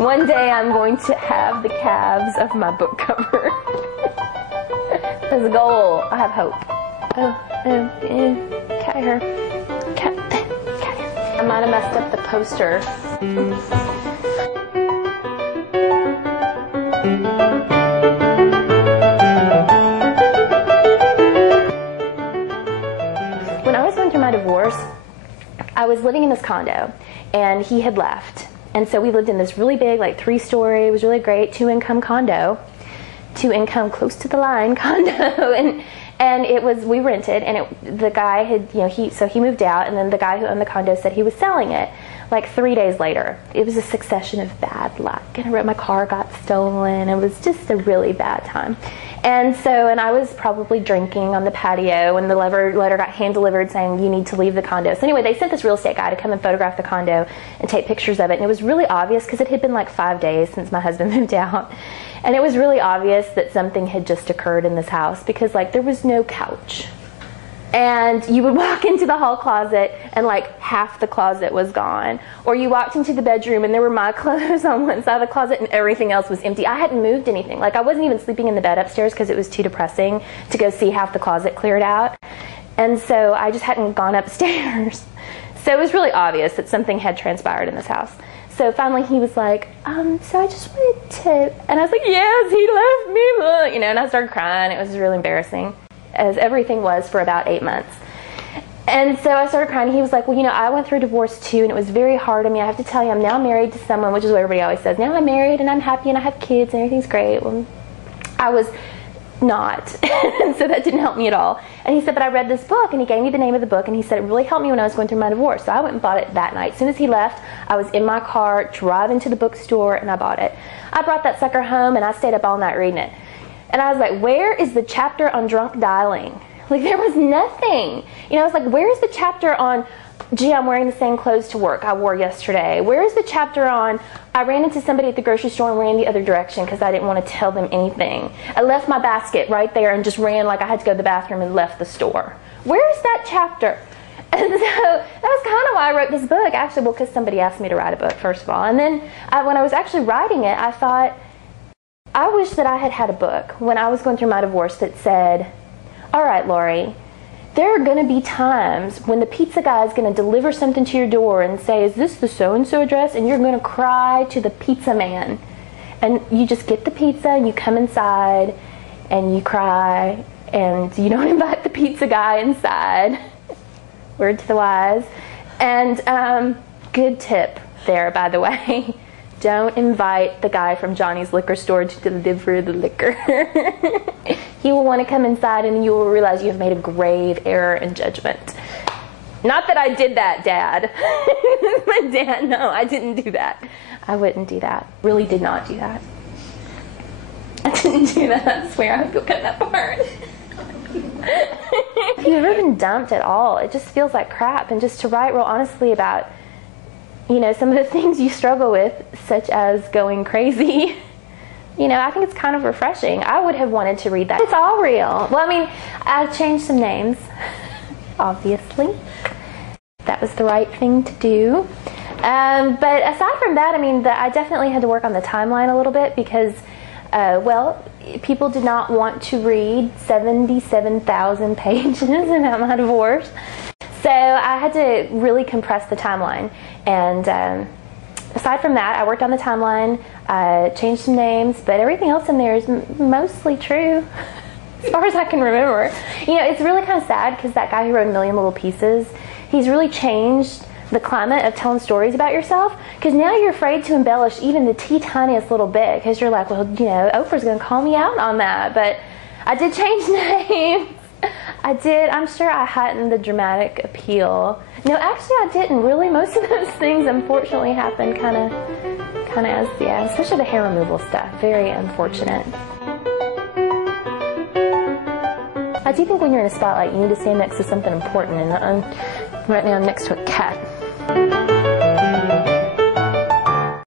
One day I'm going to have the calves of my book cover. There's a goal. I have hope. Cat hair. Cat hair. I might have messed up the poster. When I was going through my divorce, I was living in this condo, and he had left. And so we lived in this really big, like 3-story, it was really great, 2-income condo. 2-income, close to the line condo. And it was, we rented, and the guy had, you know, he moved out, and then the guy who owned the condo said he was selling it like 3 days later. It was a succession of bad luck. And my car got stolen. It was just a really bad time. And I was probably drinking on the patio, and the letter got hand-delivered saying, you need to leave the condo. So anyway, they sent this real estate guy to come and photograph the condo and take pictures of it. And it was really obvious, because it had been like 5 days since my husband moved out. And it was really obvious that something had just occurred in this house, because like there was no couch. And you would walk into the hall closet and like half the closet was gone. Or you walked into the bedroom and there were my clothes on one side of the closet and everything else was empty. I hadn't moved anything. Like I wasn't even sleeping in the bed upstairs because it was too depressing to go see half the closet cleared out. And so I just hadn't gone upstairs. So it was really obvious that something had transpired in this house. So finally he was like, so I just wanted to, and I was like, yes, he left me, you know, and I started crying. It was really embarrassing, as everything was for about 8 months. And so I started crying. He was like, well, you know, I went through a divorce too, and it was very hard on me. I have to tell you, I'm now married to someone, which is what everybody always says. Now I'm married, and I'm happy, and I have kids, and everything's great. Well, I was not, and so that didn't help me at all. And he said, but I read this book, and he gave me the name of the book, and he said it really helped me when I was going through my divorce. So I went and bought it that night. As soon as he left, I was in my car, driving to the bookstore, and I bought it. I brought that sucker home, and I stayed up all night reading it. And I was like, where is the chapter on drunk dialing? Like, there was nothing. You know, I was like, where's the chapter on, gee, I'm wearing the same clothes to work I wore yesterday? Where's the chapter on, I ran into somebody at the grocery store and ran the other direction because I didn't want to tell them anything. I left my basket right there and just ran like I had to go to the bathroom and left the store. Where's that chapter? And so that was kind of why I wrote this book, actually, well, because somebody asked me to write a book, first of all. And then when I was actually writing it, I thought, I wish that I had had a book when I was going through my divorce that said, all right, Lori, there are going to be times when the pizza guy is going to deliver something to your door and say, is this the so-and-so address? And you're going to cry to the pizza man. And you just get the pizza and you come inside and you cry and you don't invite the pizza guy inside. Word to the wise. And good tip there, by the way. Don't invite the guy from Johnny's liquor store to deliver the liquor. He will want to come inside and you will realize you have made a grave error in judgment. Not that I did that, Dad. My dad, no, I didn't do that. I wouldn't do that. Really did not do that. I didn't do that, I swear. I hope you'll cut that part. If you've ever been dumped at all, it just feels like crap. And just to write real honestly about, you know, some of the things you struggle with, such as going crazy, you know, I think it's kind of refreshing. I would have wanted to read that. It's all real. Well, I mean, I changed some names, obviously. That was the right thing to do. But aside from that, I mean, I definitely had to work on the timeline a little bit because, well, people did not want to read 77,000 pages about my divorce. So I had to really compress the timeline. And aside from that, I worked on the timeline, changed some names, but everything else in there is mostly true, as far as I can remember. You know, it's really kind of sad because that guy who wrote A Million Little Pieces, he's really changed the climate of telling stories about yourself, because now you're afraid to embellish even the tiniest little bit, because you're like, well, you know, Oprah's going to call me out on that. But I did change names. I did. I'm sure I heightened the dramatic appeal. No, actually I didn't. Really, most of those things unfortunately happened kind of as, yeah, especially the hair removal stuff. Very unfortunate. I do think when you're in a spotlight, you need to stand next to something important, and right now I'm next to a cat.